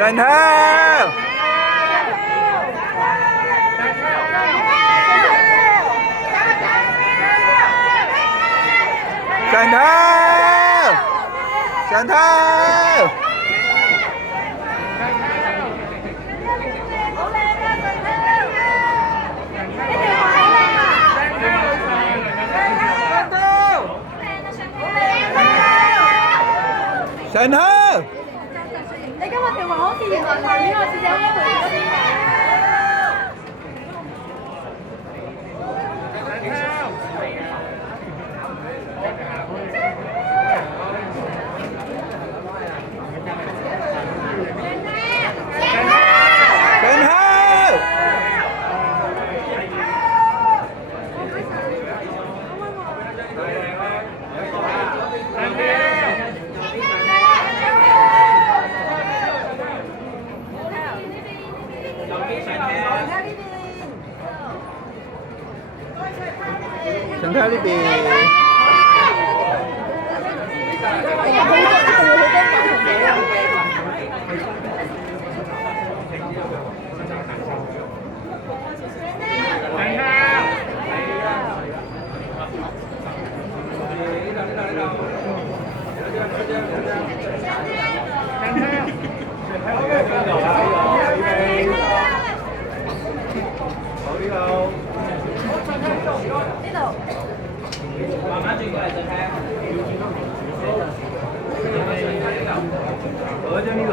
Sành thao. Sành thao. Sành thao. Sành thao.你今日條話好似原來係呢個小姐好陪嗰啲Sành thao呢邊。慢慢轉過嚟就睇下。我將呢度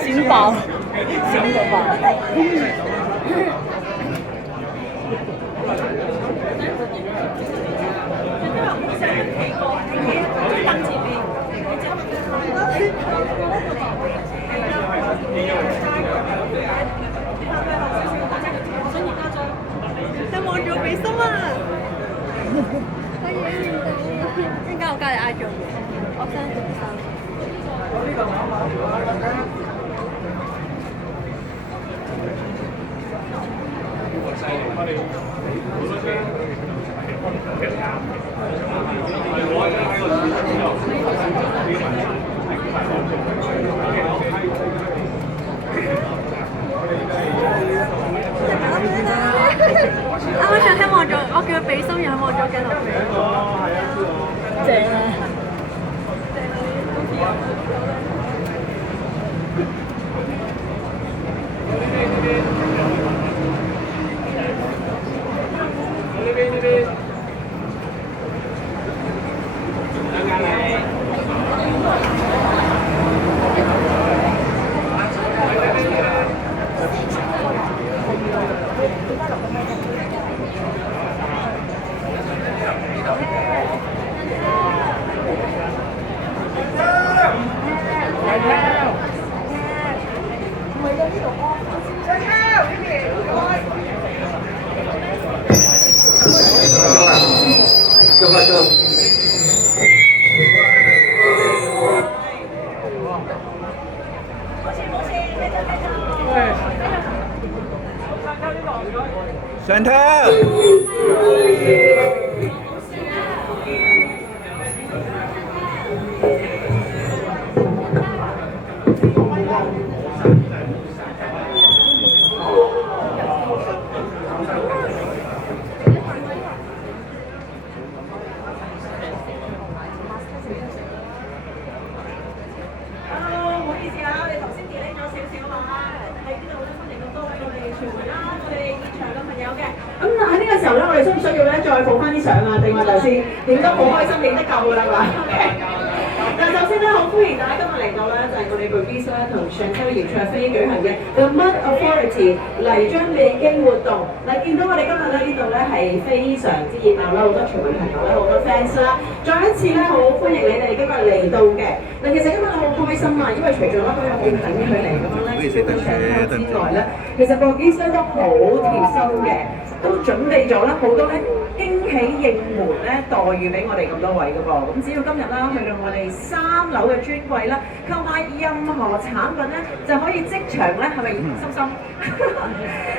閃爆，閃到爆！你望住我鼻心啊！可以影到，陣間我隔離嗌做我想做生。啱啱上聽望咗，我叫佢俾心，然後望咗鏡頭俾。正啊！Sành thao. 嚟到咧，就係我哋 Burgess 咧同 Chantel 姚焯菲舉行嘅 The Mud Authority 泥漿未經活動。嗱，見到我哋今日咧呢度咧係非常之熱鬧啦，好多傳媒朋友啦，好多 fans 啦，再一次咧好歡迎你哋今日嚟到嘅。嗱，其實今日我好開心啊，因為除咗咧佢有好近距離咁樣咧接觸到 Chantel 之外咧，其實 Burgess 咧都好貼心嘅。都準備咗啦，好多咧驚喜應援咧待遇俾我哋咁多位嘅噃。咁只要今日啦，去到我哋3樓嘅專櫃啦，購買任何產品咧，就可以即場咧，係咪心心？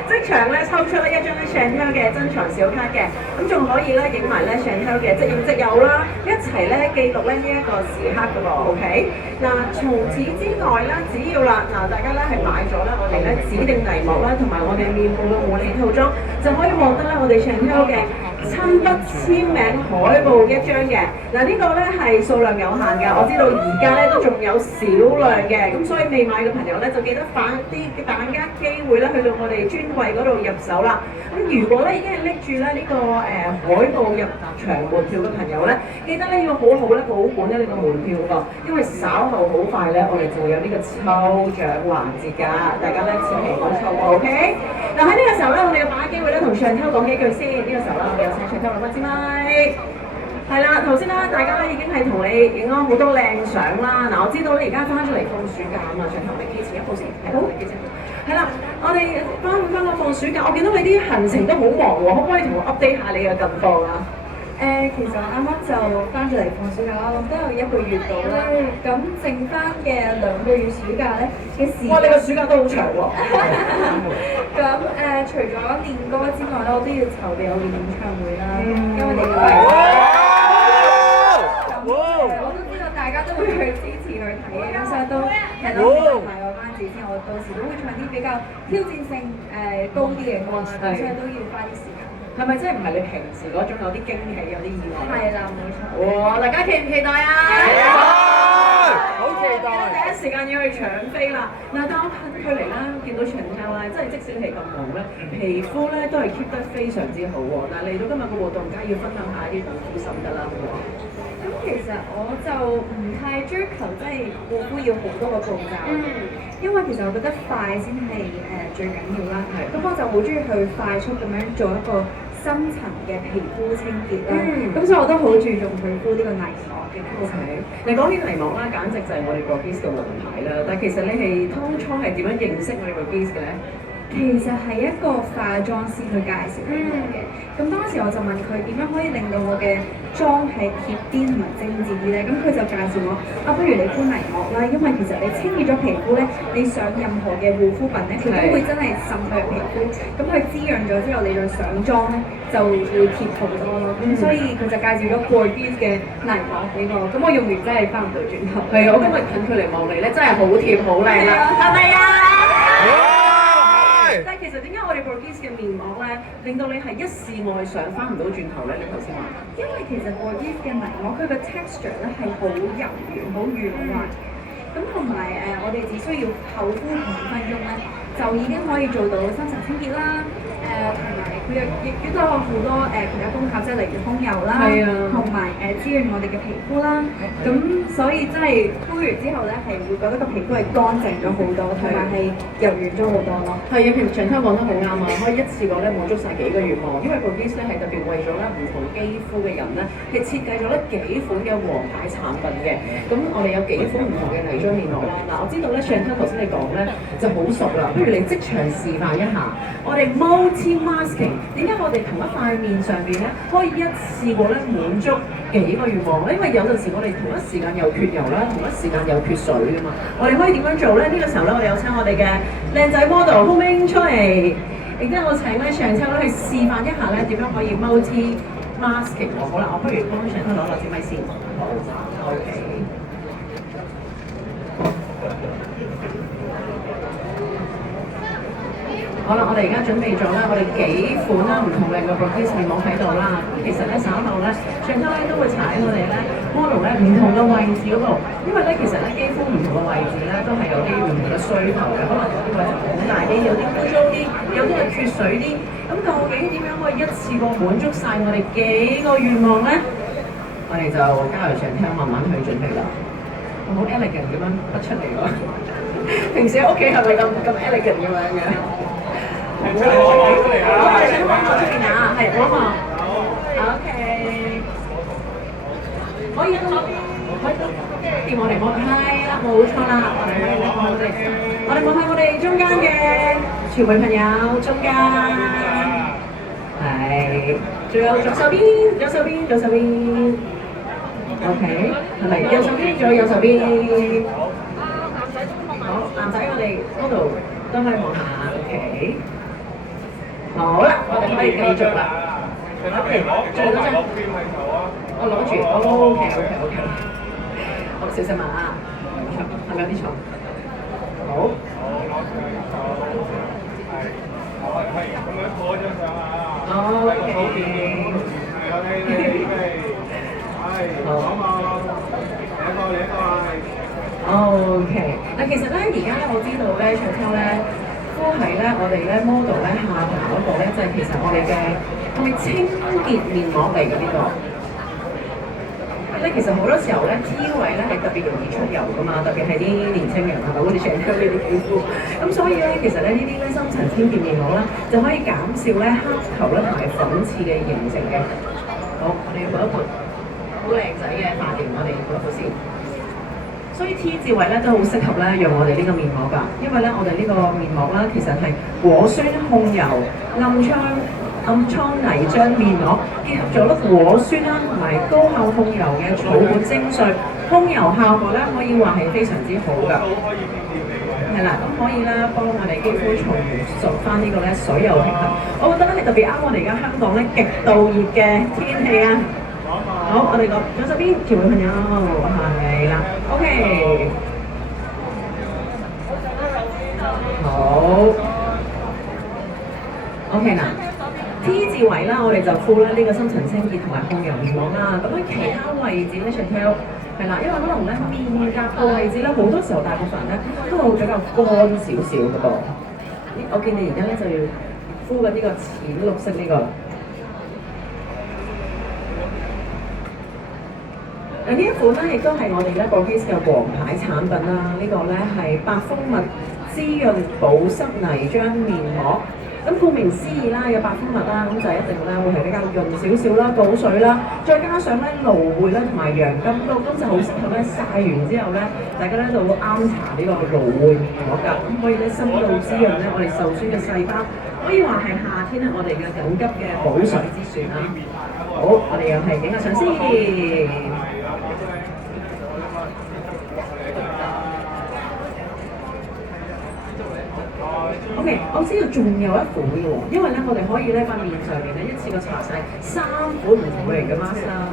即場咧抽出咧一張咧 Chantel 嘅珍藏小卡嘅，咁仲可以咧影埋咧 Chantel 嘅即影即有啦，一齊咧記錄咧呢一個時刻嘅噃。OK， 嗱，從此之外咧，只要啦大家咧係買咗咧我哋咧指定泥膜啦，同埋我哋面部嘅護理套裝，就可以獲得咧我哋 Chantel 嘅親筆簽名海報一張嘅。嗱，呢個咧係數量有限嘅，我知道而家咧都仲有少量嘅，咁所以未買嘅朋友咧就記得把握機會咧去到我哋專櫃嗰度入手啦。咁如果咧已經係拎住咧呢個海報入場門票嘅朋友咧，記得咧要好好咧保管咧呢個門票喎，因為稍後好快咧我哋就會有呢個抽獎環節㗎，大家咧千祈唔好錯過 ，OK？ 嗱，喺呢個時候咧，我哋要把握機會咧同 Chantel 講幾句先。呢個時候咧，我哋有請 Chantel 攞返支咪。係啦，頭先咧大家咧已經係同你影咗好多靚相啦。嗱，我知道你而家翻咗嚟放暑假啊嘛，Chantel，你幾時一號先？係好幾時？係啦，我哋翻到放暑假，我見到你啲行程都好忙喎，可唔可以同我 update 下你嘅近況啊？其實我啱啱就翻咗嚟放暑假啦，咁都有1個月到啦。咁剩翻嘅2個月暑假咧嘅時間，哇！你個暑假都好長喎。咁除咗練歌之外咧，我都要籌備我嘅演唱會啦，因為我都知道大家都會去支持去睇嘅，咁所以都係諗住買個關子先。我到時都會唱啲比較挑戰性高啲嘅歌啦，咁所以都要花啲時間。係咪真係唔係你平時嗰種有啲驚喜、有啲意外？係啦，冇錯。哇！大家期唔期待啊？好期待！第一時間要去搶飛啦！嗱，但我近距離啦，見到 Chantel 咧，真係即使你係咁忙咧，皮膚咧都係 keep 得非常之好喎。但係嚟到今日嘅活動，梗係要分享下一啲護膚心得啦，好唔好？咁其實我就唔太追求即係護膚要好多個步驟，因為其實我覺得快先係最緊要啦。咁我就好中意去快速咁樣做一個深層嘅皮膚清潔啦。咁所以我都好注重去敷呢個泥膜嘅。OK， 你講起泥膜啦，簡直就係我哋 Burgess 嘅王牌啦。但係其實你係當初係點樣認識我哋 Burgess 嘅咧？其實係一個化妝師去介紹俾我嘅。咁當時我就問佢點樣可以令到我嘅妝係貼啲同埋精緻啲咧？咁佢就介紹我不如你敷泥膜啦，因為其實你清潔咗皮膚咧，你上任何嘅護膚品咧，佢都會真係滲去皮膚。咁佢滋潤咗之後，你再上妝咧就會貼好多咯。咁所以佢就介紹咗 Burgess 嘅泥膜俾我。咁我用完真係翻唔到轉頭。係啊，我今日近距離望你咧，真係好貼好靚啦，係咪啊？但係其實點解我哋 Burgess 嘅面膜咧，令到你係一試愛上翻唔到轉頭咧？你頭先話，因為其實 Burgess 嘅泥膜佢個 texture 咧係好柔軟、好軟滑，咁同埋我哋只需要厚敷5分鐘咧，就已經可以做到深層清潔啦。同埋佢亦都有好多其他功效，即係例如風油啦，同埋滋潤我哋嘅皮膚啦。咁所以真係敷完之後咧，係會覺得個皮膚係乾淨咗好多，同埋係柔軟咗好多咯。係啊，其實Chantel講得好啱啊，可以一次過咧滿足晒幾個願望，因為 Burgess 咧係特別為咗咧唔同肌膚嘅人咧，係設計咗咧幾款嘅王牌產品嘅。咁我哋有幾款唔同嘅泥漿面膜啦。嗱，我知道咧 Chantel 頭先你講咧就好熟啦，不如你即場示範一下我哋 Multi-masking 點解我哋同一塊面上邊咧可以一次過咧滿足幾個願望咧？因為有陣時我哋同一時間又缺油啦，同一時間又缺水㗎嘛。我哋可以點樣做咧？呢個時候咧，我哋有請我哋嘅靚仔 model 空冰出嚟，亦都我請咧 Chantel 去示範一下咧點樣可以 multi-masking 喎。好啦，我不如幫 Chantel 攞支咪先。好 ，OK。好啦，我哋而家準備咗啦，我哋幾款啦唔同嘅 Burgess 面膜喺度啦。咁其實咧稍後咧，Chantel咧都會踩我哋咧 model 咧唔同嘅位置嗰度，因為咧其實咧肌膚唔同嘅位置咧都係有啲唔同嘅需求嘅，可能有啲位置好大啲，有啲污糟啲，有啲係缺水啲。咁究竟點樣可以一次過滿足晒我哋幾個願望咧？我哋就交由 Chantel 慢慢去準備啦。好 elegant 咁樣不出嚟喎。平時喺屋企係咪咁 elegant 咁樣嘅？我哋想講我呢邊啊，係我嘛。OK。可以啊，可以掂我哋冇，係啦，冇錯啦，我哋望下我哋中間嘅傳媒朋友，中間係，仲有左手邊，OK， 係咪右手邊？仲有右手邊。好，男仔我哋嗰度都可以望下 ，OK。好啦，我哋可以繼續啦。OK， 最後嗰張。我攞住 ，OK， 好小心啊！係咪有啲重？好。OK， 嗱，其實咧，而家咧，我知道咧，Chantel 咧，都係咧，我哋咧 model 咧下巴嗰個咧，就係其實我哋嘅清潔面膜嚟嘅呢個。其實好多時候咧 T 位咧係特別容易出油噶嘛，特別係啲年青人係咪好似 Chantel 呢啲皮膚，咁所以咧其實咧呢啲咧深層清潔面膜啦，就可以減少咧黑頭咧同埋粉刺嘅形成嘅。好，我哋要撥一撥好靚仔嘅髮型，我哋要撥一撥先。所以 T 字位咧都好適合咧用我哋呢個面膜㗎，因為咧我哋呢個面膜啦其實係果酸控油暗瘡泥漿面膜結合咗粒果酸啦同埋高效控油嘅草本精粹，控油效果咧可以話係非常之好㗎。係啦，咁可以啦幫我哋肌膚重塑翻呢個咧水油平衡。我覺得咧係特別啱我哋而家香港咧極度熱嘅天氣啊！好，我哋個左手邊條女朋友係啦 ，OK， 好 ，OK 嗱。T 字位啦，我哋就敷咧呢個深層清潔同埋控油面膜啦。咁喺其他位置咧 Chantel 係啦，因為可能咧面頰個位置咧，好多時候大部分人咧都會比較乾少少嘅噃。我見你而家咧就要敷緊呢個淺綠色呢個。呢一款咧亦都係我哋咧 Borghese 嘅王牌產品啦。呢個咧係白蜂蜜滋潤保濕泥漿面膜。咁顧名思義啦，有白蜂蜜啦，咁就一定咧會係比較潤少少啦、補水啦，再加上咧蘆薈啦同埋洋甘露，咁就好適合咧曬完之後咧，大家咧就會啱搽呢個蘆薈面膜㗎，咁可以咧深度滋潤咧我哋受損嘅細胞，可以話係夏天咧我哋嘅緊急嘅補水之選啦。好，我哋又係影下相先。OK， 我知道仲有一款嘅喎，因為咧我哋可以咧塊面上面咧一次過搽晒3款唔同類型嘅 mask 啦，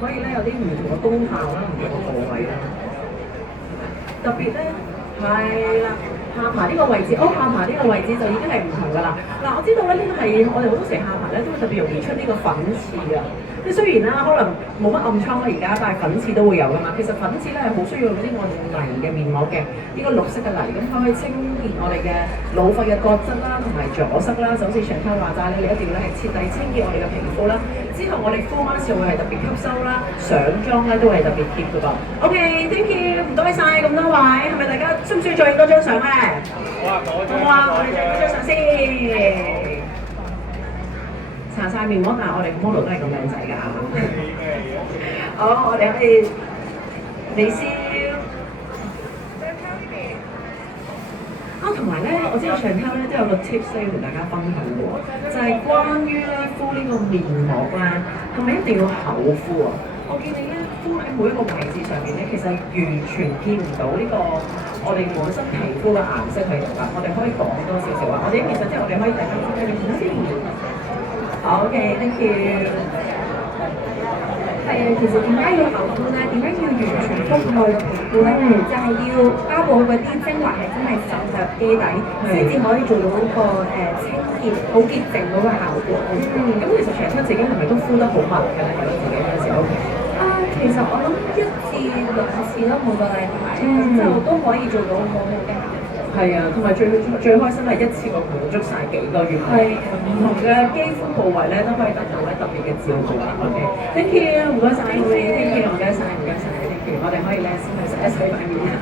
可以咧有啲唔同嘅功效啦，唔同嘅部位啦，特別咧係啦，下巴呢個位置，下巴呢個位置就已經係唔同㗎啦。嗱，我知道咧呢個係我哋好多時下巴咧都會特別容易出呢個粉刺㗎。即係雖然啦，可能冇乜暗瘡啦而家，但係粉刺都會有㗎嘛。其實粉刺咧係好需要用啲我哋泥嘅面膜嘅，呢個綠色嘅泥，咁可以清潔我哋嘅腦肺嘅角質啦，同埋阻塞啦。就好似Chantel話齋咧，你一定要咧係徹底清潔我哋嘅皮膚啦。之後我哋敷mask會係特別吸收啦，上妝咧都係特別貼㗎噃。OK，thank you， 唔該晒咁多位，係咪大家需唔需要再影多張相咧？好啊，我哋再影多張相先。搽晒面膜，但係我哋 model 都係咁靚仔㗎。好，我哋可以微笑。同埋咧，我知道Chantel咧都有個 tips 咧要同大家分享嘅喎，就係關於咧敷呢個面膜咧，係咪一定要厚敷啊？我見你咧敷喺每一個位置上面咧，其實完全見唔到呢個我哋本身皮膚嘅顏色喺度㗎。我哋可以講多少少啊？我哋其實即係我哋可以大家分享一下先。OK，thank you。係啊，其實點解要厚敷咧？點解要完全覆蓋個皮膚咧？就係要包保嗰啲精華係真係滲入肌底，先至可以做到嗰個清潔、好潔淨嗰個效果。咁其實Chantel自己係咪都敷得好密㗎咧？覺得自己有時候其實我諗1至2次咯，每個禮拜，就都可以做到好好嘅效果。係啊，同埋最開心係一次過滿足晒幾個月，唔同嘅肌膚部位咧都可以得到咧特別嘅照顧。OK，thank you， 唔該晒，thank you， 唔該晒，thank you。我哋可以咧先去洗一洗塊面啊。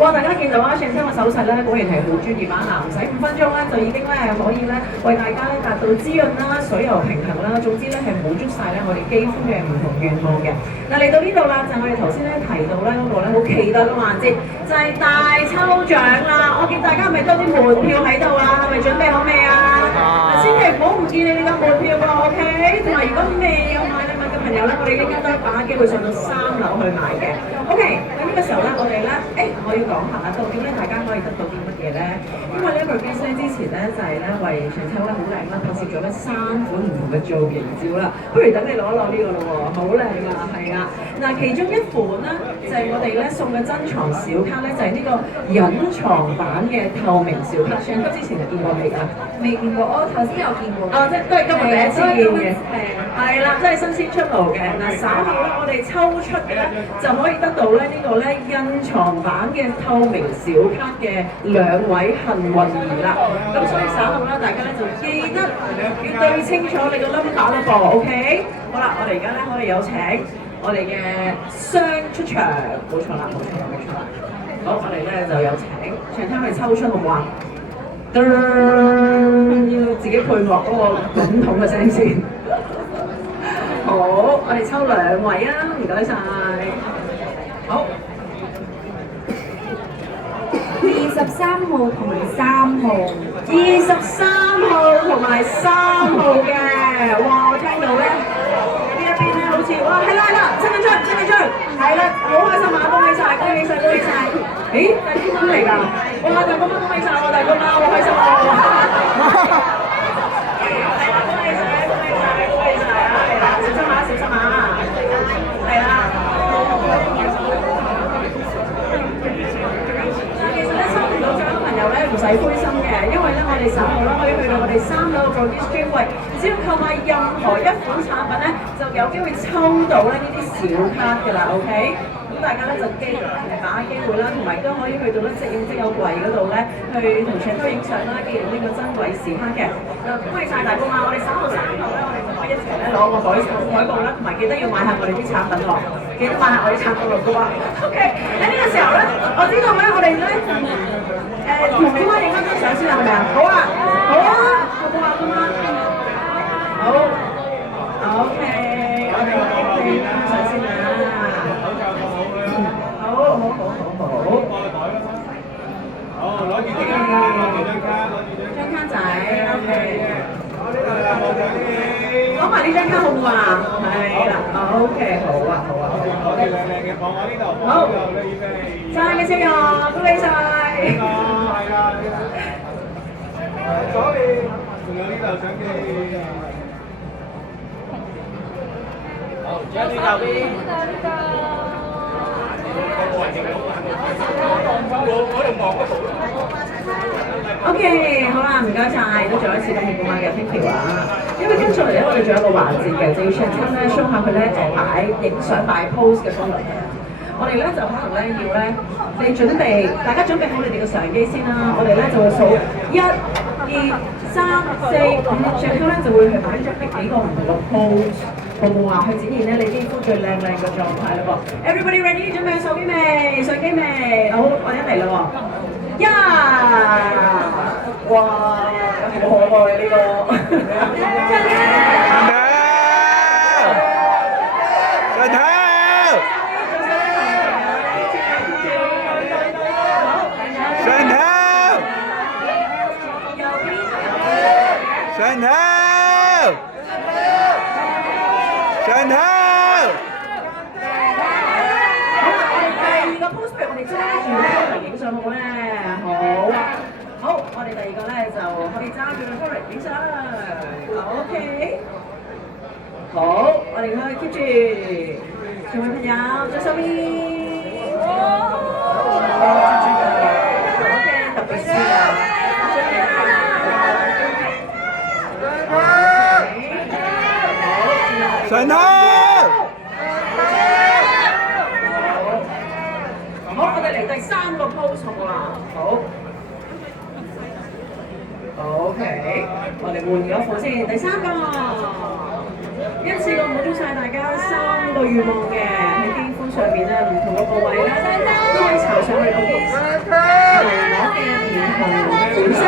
哇！大家見到啊，Chantel嘅手勢咧，果然係好專業啊！唔使5分鐘咧，就已經咧可以咧為大家咧達到滋潤啦、水油平衡啦，總之咧係滿足晒咧我哋肌膚嘅唔同願望嘅。嗱嚟到呢度啦，就係我哋頭先咧提到咧嗰個咧好期待嘅環節，就係大抽獎啦！我見大家係咪都有啲門票喺度啊？係咪準備好未啊？千祈唔好唔見你哋嘅門票喎 ，OK？ 同埋如果未有買禮物嘅朋友咧，我哋應該都把握機會上到3樓去買嘅。OK， 咁呢個時候咧，我哋咧，我要講下究竟咧大家可以得到啲乜嘢咧？因為呢個 Burgess 咧之前咧就係咧為Chantel咧好靚啦，拍攝咗咧3款唔同嘅造型照啦。不如等你攞一攞呢個咯喎，好靚啊，係啊！嗱，其中一款咧就係我哋咧送嘅珍藏小卡咧，就係呢個隱藏版嘅透明小卡。Chantel之前就見過未啊？未見過，我頭先有見過。哦，即係都係今日第一次見嘅。係啦，真係新鮮出爐嘅。嗱，稍後咧我哋抽出嘅咧就可以得到咧呢個咧隱藏版嘅透明小卡嘅2位幸運兒啦。咁所以稍後咧大家咧就記得要對清楚你個 number 啦噃 ，OK？ 好啦，我哋而家咧可以有請我哋嘅雙出場，冇錯啦，冇錯啦，冇錯啦。好，我哋咧就有請Chantel去抽出好唔好啊？要自己配樂嗰個滾筒嘅聲先。好，我哋抽2位啊，唔該晒。好。23號同埋3號23號同埋3號嘅，哇！我聽到咧呢一邊咧好似哇係啦，7分鐘，係啦，好開心啊！恭喜晒！咦，大哥媽嚟㗎？哇！大哥媽恭喜晒喎，大哥媽好開心啊！係啦，恭喜晒啊！係啦，小心啊！係啦。唔使灰心嘅，因為咧我哋稍後咧可以去到我哋3樓嘅 Burgess 專櫃，只要購買任何一款產品咧，就有機會抽到咧呢啲小卡㗎啦 ，OK？ 咁大家咧就把握機會啦，同埋都可以去到咧即影即有櫃嗰度咧，去同Chantel影相啦，記住呢個珍貴時刻嘅。恭喜晒大哥啊！我哋稍後3樓咧，我哋就可以一齊咧攞個海報啦，同埋記得要買下我哋啲產品喎，記得買下我啲產品落嘅喎。OK， 喺呢個時候咧，我知道咧我哋咧。同姑媽影翻張相先係咪啊？好啊，好啊，好唔好啊，姑媽？好 ，OK， 我哋影翻相先啦。好，攞住張卡仔 ，OK。攞埋呢張卡好唔好啊？係啦 ，OK， 好啊。攞住靚嘅放喺呢度。好，生日嘅笑容，恭喜晒！係啦，左邊仲有呢度相機。好，將呢右邊。OK， 好啦，唔該晒，都做一次咁嘅姑媽嘅 thank you 啊！因為跟住嚟咧，我哋仲有個環節嘅，就要Chantel咧 show 下佢咧擺影相擺 pose 嘅功能。我哋咧就可能咧要咧，你準備，大家準備好你哋嘅相機先啦。我哋咧就會數1、2、3、4、5，Chantel咧就會去擺咗幾個唔同嘅 pose， 好唔好啊？去展現咧你肌膚最靚嘅狀態啦噃。Everybody ready？ 準備手機未？相機未？好，我一嚟啦喎！哇，好可愛呢個。我哋第二個咧就可以揸住個 camera 影相 ，OK。好，我哋可以 keep 住，各位朋友在上面。OK， 特別是上頭。好，我哋嚟第3個 pose 好唔好啊？好。OK， 我哋換咗款先，第3個，一次過滿足晒大家3個願望嘅喺肌膚上面咧唔同個部位咧都可以搽上去嗰啲銀幕嘅唔同款式，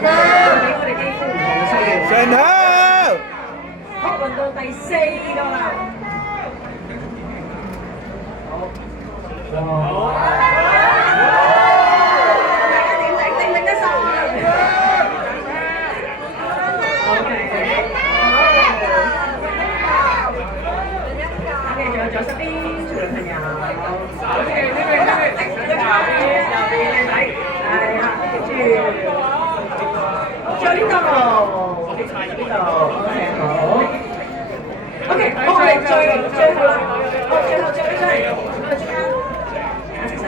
俾我哋肌膚唔同嘅需要。上頭，好，運到第4個啦。好。頂得順。OK，仲有左手邊小朋友。OK，呢邊右邊靚仔，係啦，跟住再呢度，OK，好。OK，好，我哋最後啦，最後出嚟，我哋中間，先生。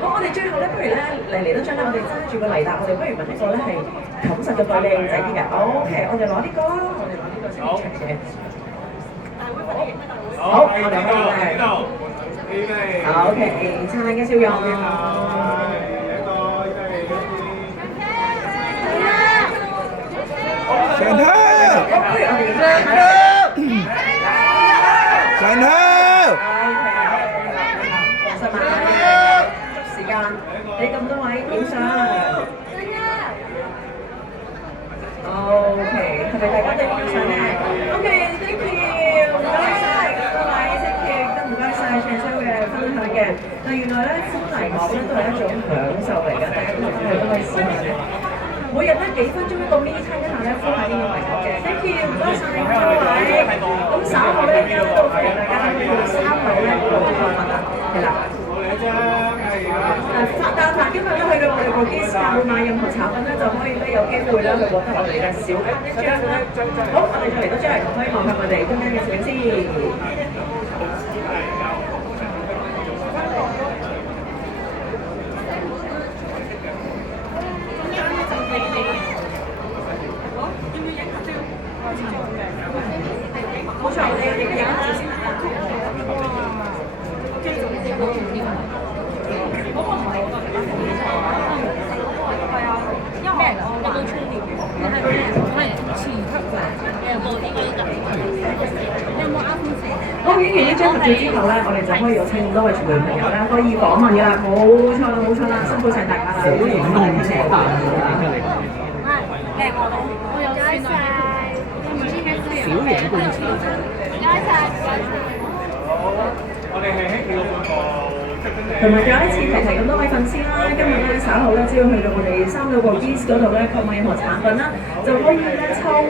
好，我哋最後咧，不如咧嚟多張咧，我哋揸住個嚟答，我哋不如問一個咧係冚實嘅對靚仔啲嘅。OK，我哋攞呢個，我哋攞呢個先長嘅。好，我哋可以咧。好 OK，燦爛嘅笑容。上頭，不如我哋上頭。時間，你咁多位影相。OK， 係咪大家都影相咧 ？OK，thank you， 唔該晒咁多位 ，thank you， 都唔該晒 Chantel 嘅分享嘅。嗱，原來咧新泥膜咧都係一種享受嚟㗎，大家都可以試下嘅。每日咧幾分鐘一個 mini time 一下咧，敷下呢個泥膜嘅。Thank you， 唔該晒咁多位。咁稍後咧，而家都歡迎大家去到3樓咧嗰度購物啊，係啦。但凡今日咧去到我哋部機購買任何產品咧，就可以咧有機會咧去獲得我哋嘅小卡一張啦。好，我哋再嚟多張嚟，可以望下我哋中間嘅攝影師。冇錯，我哋影一下先。好，影完呢張合照之後咧，我哋就可以有請咁多位傳媒朋友咧可以訪問㗎啦。冇錯啦，冇錯啦，辛苦晒大家啦。小型公車版靚我都，我有算啊。小型公車。唔該晒，唔該晒。我哋係喺幾個半個。同埋再一次提咁多位粉絲啦，今日咧稍後咧只要去到我哋3樓個 Geeks 嗰度咧購買任何產品啦，就可以咧抽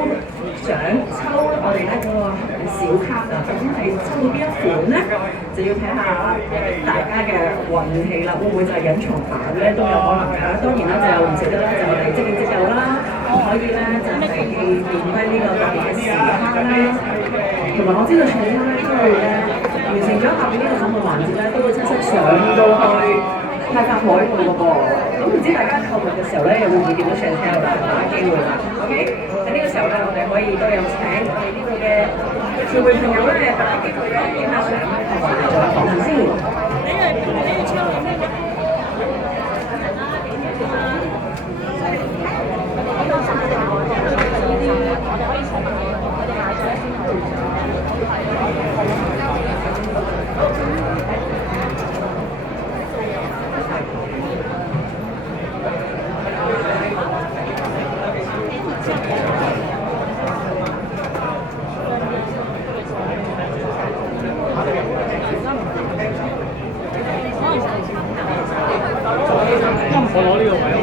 獎抽我哋咧嗰個小卡啊！究竟係抽到邊一款咧，就要睇下大家嘅運氣啦，會唔會就係隱藏版咧都有可能㗎。當然啦，就唔少得啦，就我哋即影即有啦，可以咧就係記念低呢個特別嘅時刻啦。同埋我知道長洲咧都會咧完成咗下邊呢個訪問環節咧，都會親身上到去派發海報嘅噃。咁唔知大家購物嘅時候咧，又會唔會見到 Chantel 啦？把握機會啦 ，OK？喺呢個時候咧，我哋可以都有請我哋呢度嘅傳媒朋友咧，把握機會咧影下相，同埋做下訪問先。我攞呢個位。